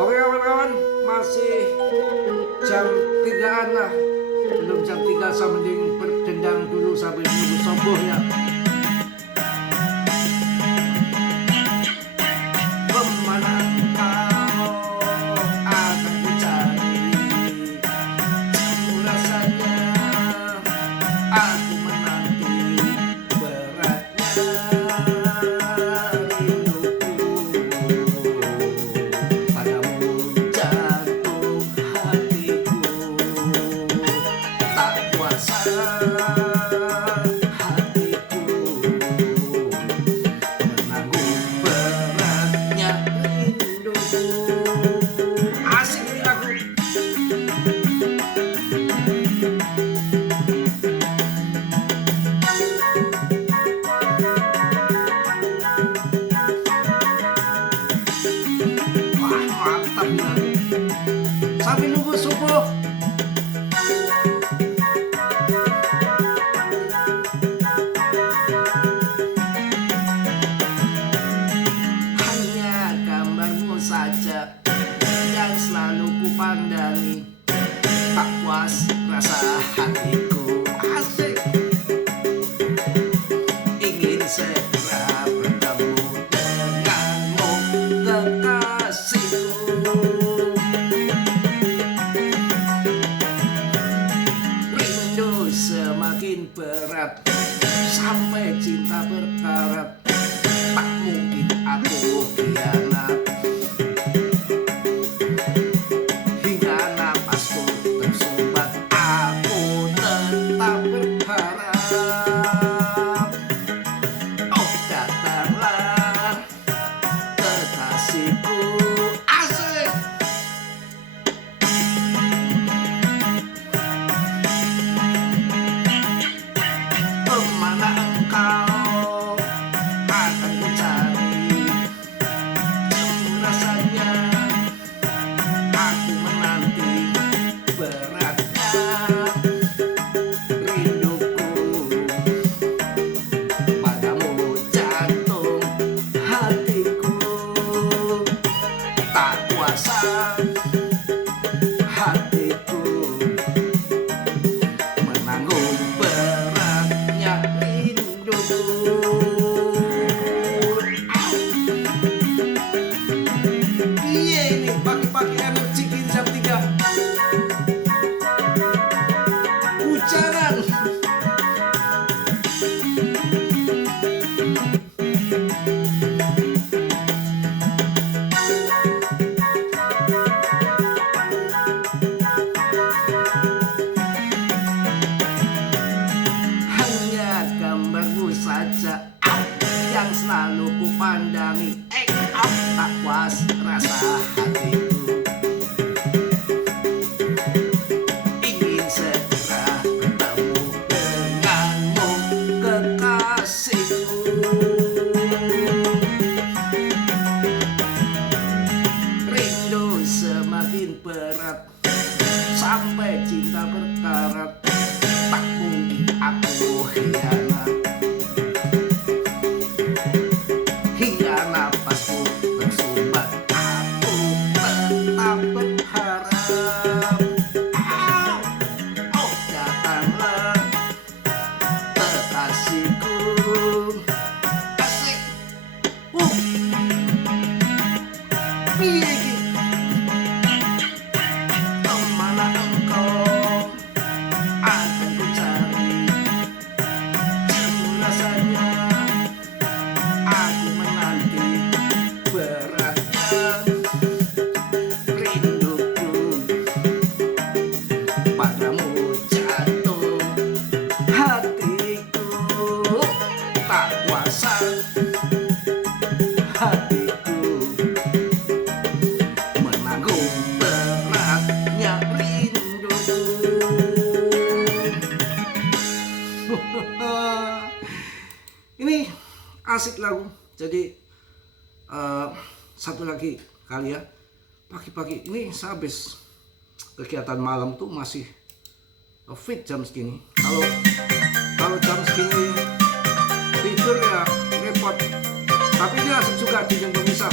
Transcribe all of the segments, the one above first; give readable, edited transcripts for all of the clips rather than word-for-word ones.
Oke kawan-kawan, masih jam 3-an lah. Belum jam 3, saya mending berdendang dulu sambil nunggu subuh ya. Kemana engkau akan kucari, rasanya aku menanti beratnya rinduku padamu, jantung hatiku tak kuasa hatiku menanggung beratnya rinduku. Asik ini lagu. Wah, mantap ini lagu. Sambil nunggu subuh. Hanya gambarmu saja yang selalu kupandangi, tak puas rasa hatiku. Asik. Ingin segera bertemu denganmu, kekasihku. Rindu semakin berat sampai cinta berkarat, tak mungkin aku khianat. Hingga napasku tersumbat, aku tetap berharap. Oh datanglah kekasihku. Asik. Kemana engkau akan kucari, rasanya aku menanti beratnya rinduku padamu, jantung hatiku tak kuasa hatiku menanggung beratnya rinduku. Iya ini pagi-pagi energi ini jam 3 hujanan. Hanya gambarmu saja yang selalu kupandangi, tak puas rasa hatiku. Ingin segera bertemu denganmu, kekasihku. Rindu semakin berat sampai cinta berkarat, tak mungkin aku khianat. Hingga napasku tersumbat, aku tetap berharap. Oh datanglah kekasihku. Asik. Piye iki? Kemana engkau akan kucari, rasanya aku menanti beratnya rinduku padamu, jantung hatiku tak kuasa hatiku menanggung beratnya rinduku. Ini asik lagu. Jadi satu lagi kali ya, pagi-pagi ini saya habis kegiatan malam tuh masih fit jam segini. Kalau jam segini tidur ya repot. Tapi ini asik juga di jam pemisah.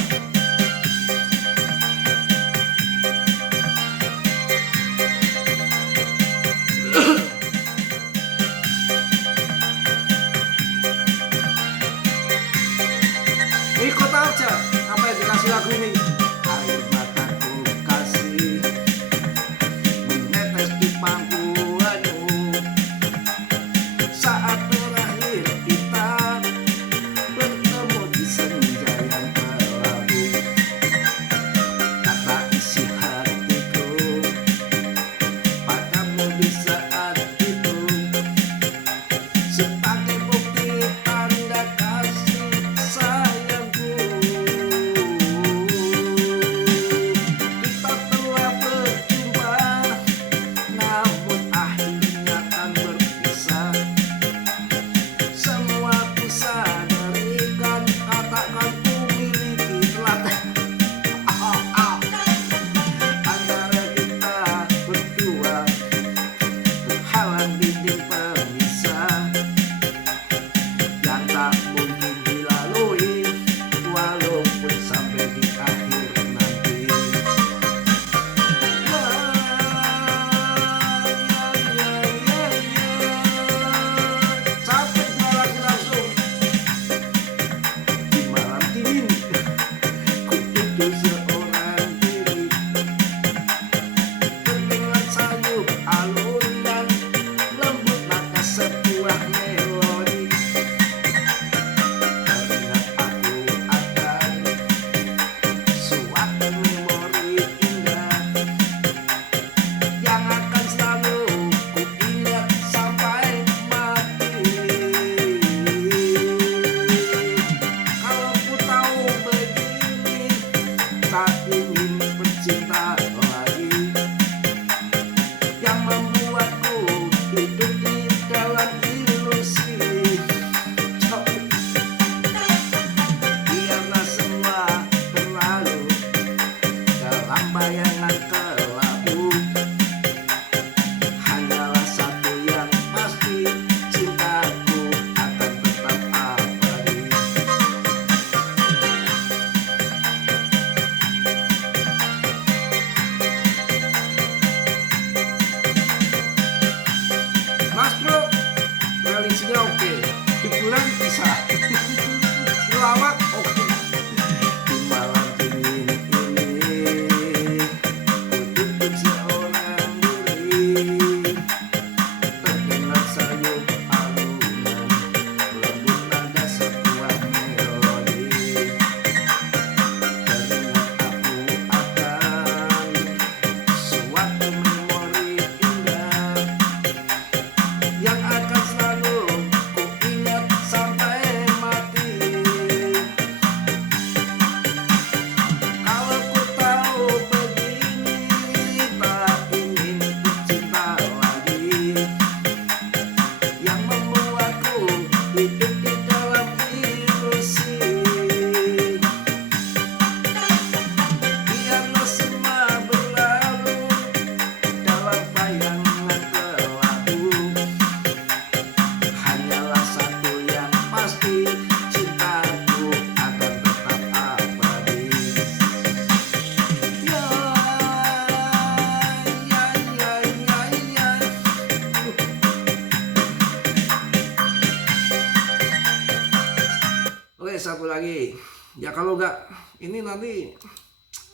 lagi. Ya kalau nggak ini nanti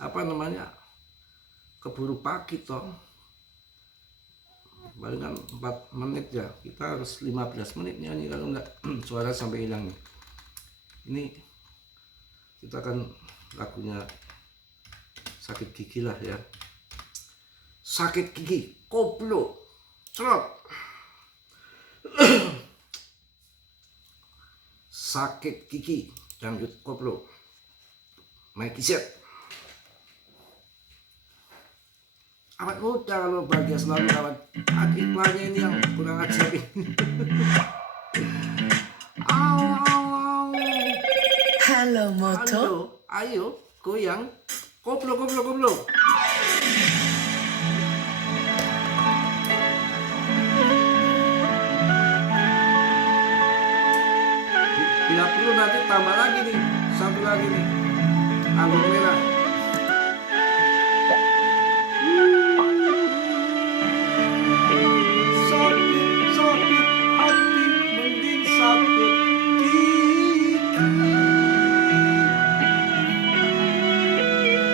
apa namanya keburu pagi toh. Palingan 4 menit ya. Kita harus 15 menit nyanyi, kalau nggak suara sampai hilang nih. Ini kita akan lagunya sakit gigi lah ya. Sakit gigi, koplo, cerot. Sakit gigi, dangdut koplo. Mike Set. Awet muda kalau bahagia selalu awet. Iklannya ini yang kurang ajar ini. Halo Moto. Halo, ayo goyang. Koplo, koplo, koplo. Bila perlu nanti tambah lagi nih, satu lagi nih, anggur merah. Sakit, sakit hati, mending sakit gigi.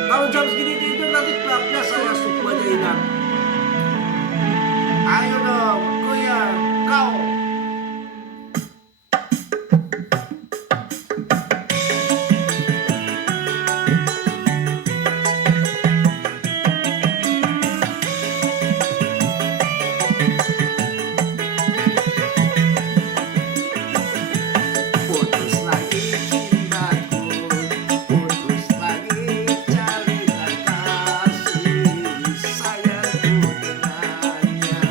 Kalau jam segini tidur nanti bablas saya suku aja hilang. Ayo dong, goyang, kau. Putus lagi cintaku, putus lagi jalinan kasih sayangku dengannya.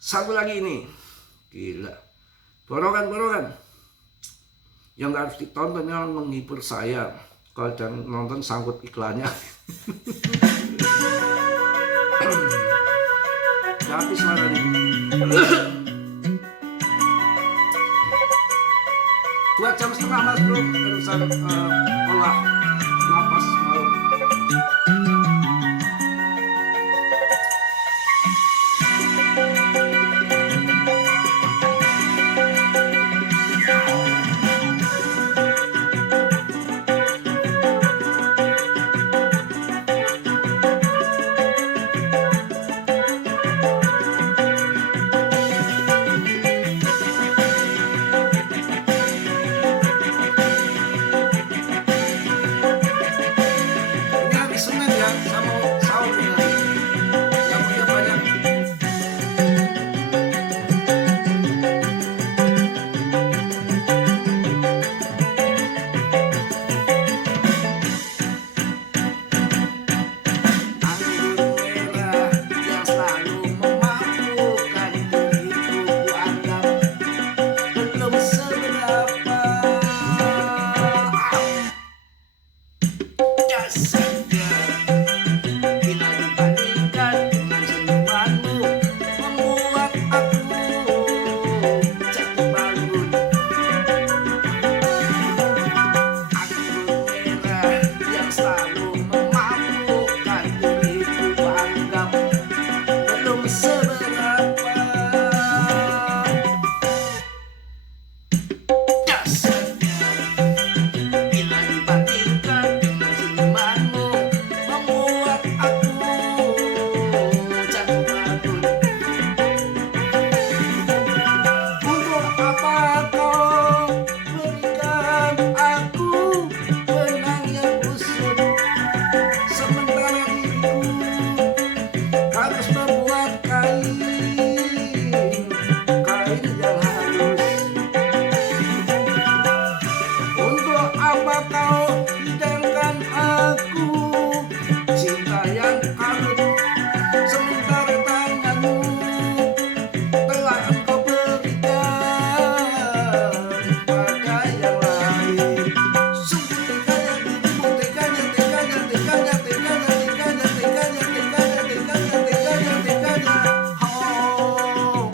Satu lagi ini, gila, borongan yang harus ditonton, yang menghibur saya. Kalau jangan nonton sangkut iklannya. Habis mana nih? 2,5 jam mas bro, terusan olah napas malam. Ini habis Senin ya, sama sahur ini nanti. Yang punya banyak. Anggur merah yang selalu memabukkan diriku, ku anggap belum seberapa. Dasarnya bila dibandingkan dengan senyumanmu, membuat aku jatuh bangun. Anggur merah yang selalu memabukkan diriku, ku anggap belum seberapa. Dasarnya bila dibandingkan dengan senyumanmu, membuat aku jatuh bangun. Untuk apa kau berikan aku benang yang busuk, sementara diriku harus membuat kain yang halus. Untuk apa kau hidangkan aku cinta yang kalut, sementara tanganmu telah engkau berikan pada yang lain. Sungguh teganya dirimu, teganya. Oh,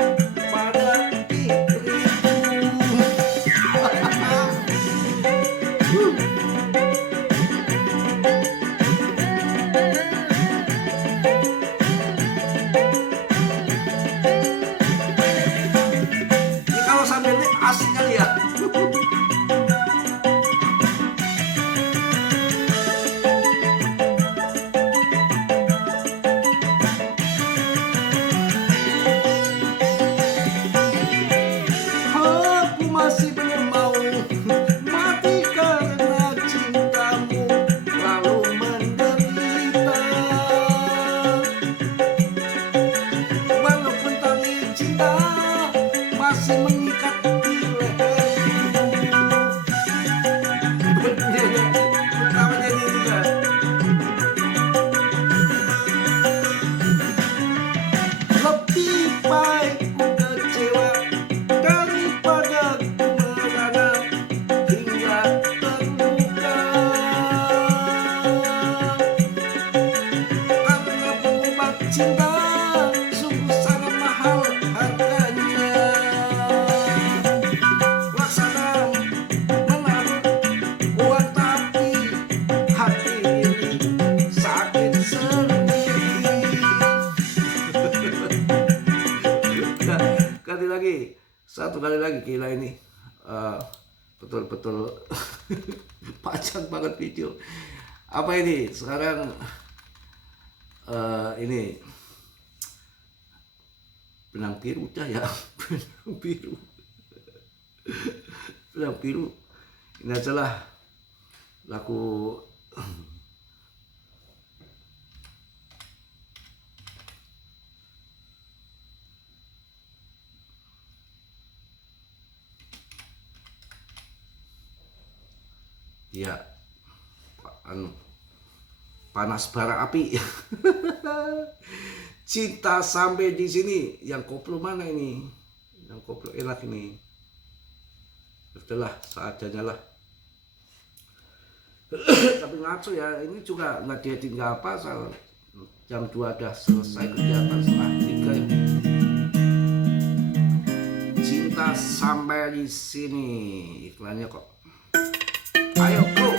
pada diriku. Ini kalau sambil ini asik kali ya. Aku masih belum mau mati karena cintamu, lalu menderita. Walaupun tali cinta masih mengikat di leherku. Namanya gitu kan. Lebih baik ku kecewa daripada ku merana hingga terluka. Karena pengobat cinta sungguh sangat mahal harganya. Laksana menaruh uang tapi hati ini sakit sendiri. Kali lagi, satu kali lagi, gila ini betul-betul panjang banget video. Apa ini sekarang ini benang biru dah ya. Benang biru ini adalah lagu ya panas bara api. Cinta sampai di sini. Yang koplo mana ini? Yang koplo enak ini. Udahlah, seadanya lah. Tapi ngaco ya, ini juga nggak diedit nggak apa, asal jam 2 udah selesai kegiatan, setengah 3 ya. Cinta sampai di sini iklannya kok. Ayo bro.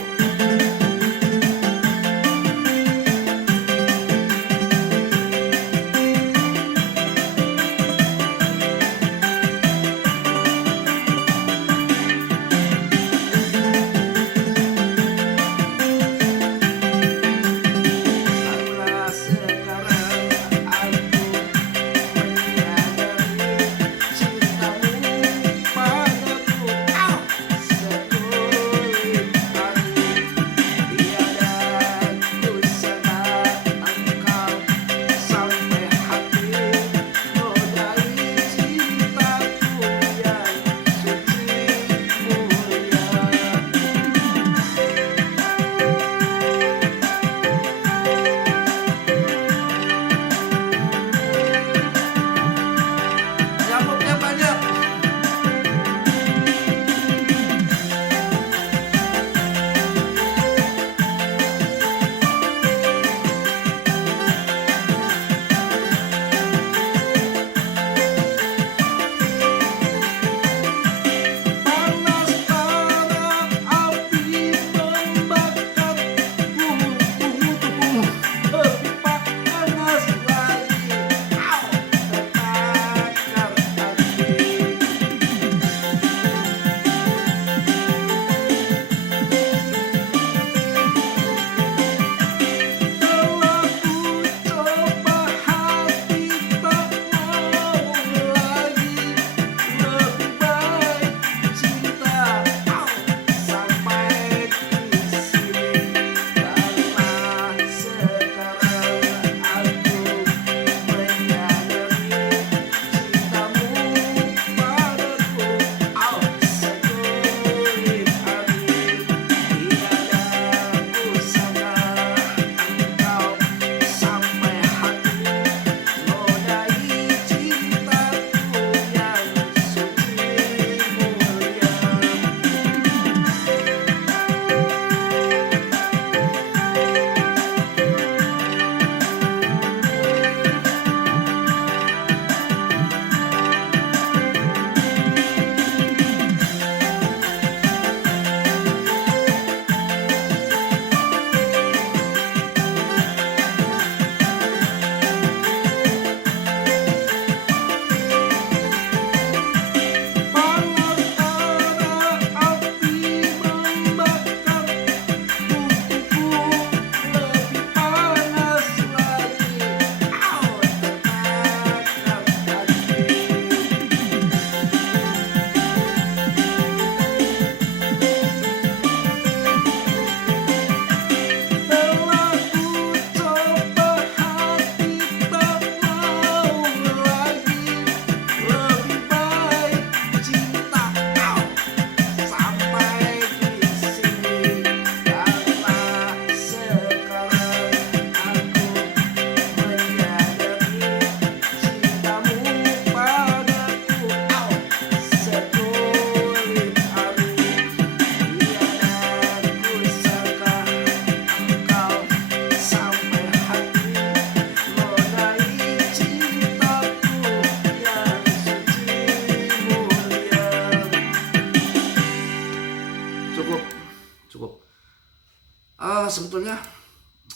Sebetulnya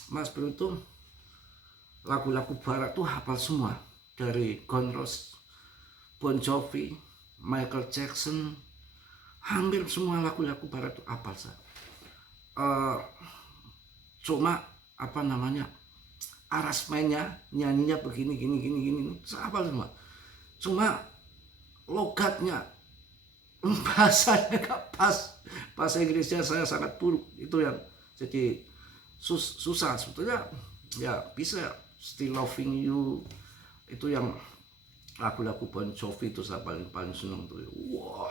Mas Bro itu lagu-lagu barat tuh hafal semua, dari Guns N' Roses, Bon Jovi, Michael Jackson, hampir semua lagu-lagu barat tuh hafal saya. Cuma apa namanya, aras mainnya, nyanyinya begini gini saya hafal semua. Cuma logatnya, bahasanya gak pas, bahasa Inggrisnya saya sangat buruk, itu yang jadi susah. Sebetulnya ya bisa, Still Loving You itu yang lagu-lagu Bon Jovi itu saya paling seneng tuh. Wah,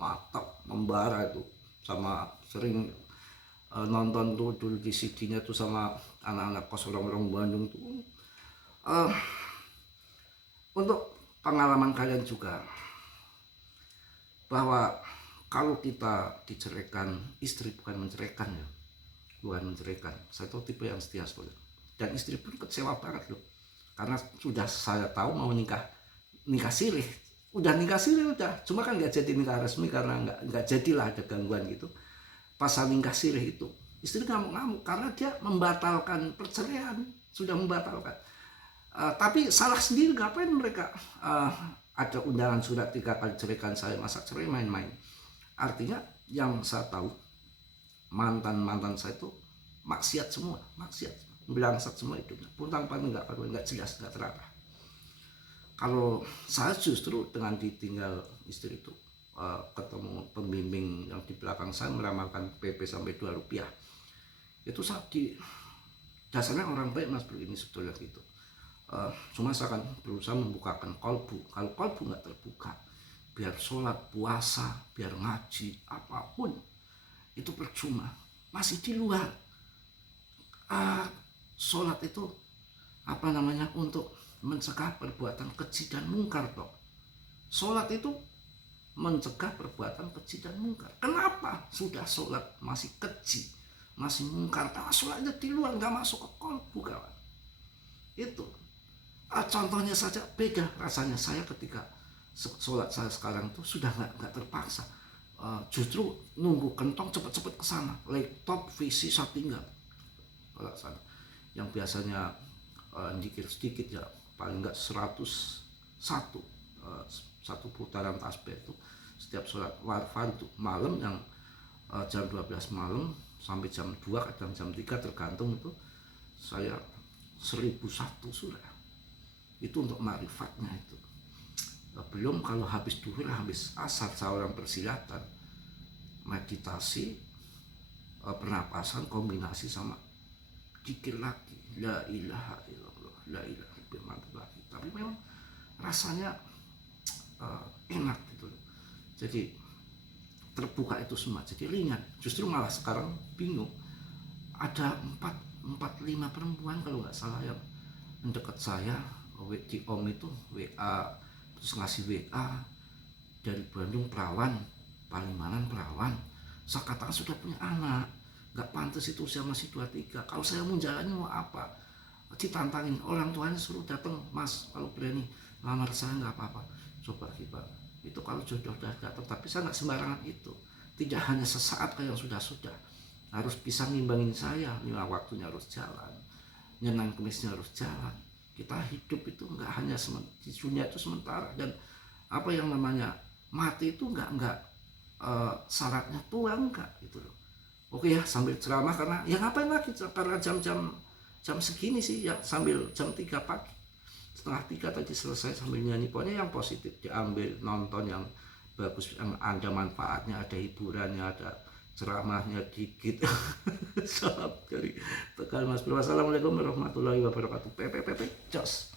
mantap, membara itu. Sama sering nonton tuh dulu di CD-nya tuh sama anak-anak kos orang Bandung tuh. Eh, untuk pengalaman kalian juga, bahwa kalau kita diceraikan, istri bukan menceraikan ya, bukan menceraikan. Saya tahu tipe yang setia sekali. Dan istri pun kecewa banget loh, karena sudah saya tahu mau nikah sirih, udah nikah sirih udah, cuma kan nggak jadi nikah resmi karena nggak jadilah, ada gangguan gitu. Pas nikah sirih itu istri ngamuk-ngamuk karena dia membatalkan perceraian, sudah membatalkan. Tapi salah sendiri, ngapain mereka ada undangan surat 3 kali ceraikan saya, masa cerai main-main. Artinya yang saya tahu, mantan saya itu maksiat semua, belangsat semua hidupnya, puntang panting nggak jelas, nggak terarah. Kalau saya justru dengan ditinggal istri itu, ketemu pembimbing yang di belakang saya meramalkan PP sampai 2 rupiah, itu saya dasarnya orang baik mas bro ini sebetulnya gitu. Cuma saya akan berusaha membukakan kolbu. Kalau kolbu nggak terbuka, biar sholat, puasa, biar ngaji, apapun itu percuma, masih di luar. Sholat itu untuk mencegah perbuatan keji dan mungkar toh. Sholat itu mencegah perbuatan keji dan mungkar. Kenapa sudah sholat masih keji, masih mungkar? Sholatnya di luar, nggak masuk ke kolbu kawan. Itu contohnya saja beda rasanya saya ketika sholat saya sekarang tuh sudah nggak terpaksa. Justru nunggu kentong cepet-cepet ke sana, laptop, visi saya tinggal sana. Yang biasanya sedikit ya, paling nggak 101 satu putaran tasbih itu setiap sholat fardu malam, yang jam 12 malam sampai jam 2 kadang jam 3 tergantung, itu saya 1001 surah. Itu untuk ma'rifatnya itu. Belum kalau habis duhur, habis asar saya orang persilatan, meditasi, pernapasan kombinasi sama zikir lagi, la ilaha illallah, la ilaha illallah lagi. Tapi memang rasanya enak gitu. Jadi terbuka itu semua, jadi ringan. Justru malah sekarang bingung, ada 4-5 perempuan kalau nggak salah yang mendekat saya di Om itu, WA, terus ngasih WA dari Bandung perawan, Palimanan perawan. Saya katakan sudah punya anak, nggak pantas itu, usia masih 23. Kalau saya mau jalani mau apa? Ditantangin orang tuanya, suruh datang, mas kalau berani lamar saya nggak apa-apa. Coba kita itu kalau jodoh udah datang. Tapi saya nggak sembarangan itu, tidak hanya sesaat kayak yang sudah harus bisa ngimbangin saya. Lima waktunya harus jalan, nyenang kemisnya harus jalan. Kita hidup itu nggak hanya di dunia itu sementara, dan apa yang namanya mati itu nggak syaratnya tua, enggak gitu loh. Oke ya, sambil ceramah karena ya ngapain lagi, karena jam segini sih ya, sambil jam 3 pagi, setengah 3 tadi selesai, sambil nyanyi. Pokoknya yang positif diambil, nonton yang bagus, yang ada manfaatnya, ada hiburannya, ada ceramahnya dikit. Salam dari Tegal Mas Bro. Wassalamualaikum warahmatullahi wabarakatuh. Pepe jos.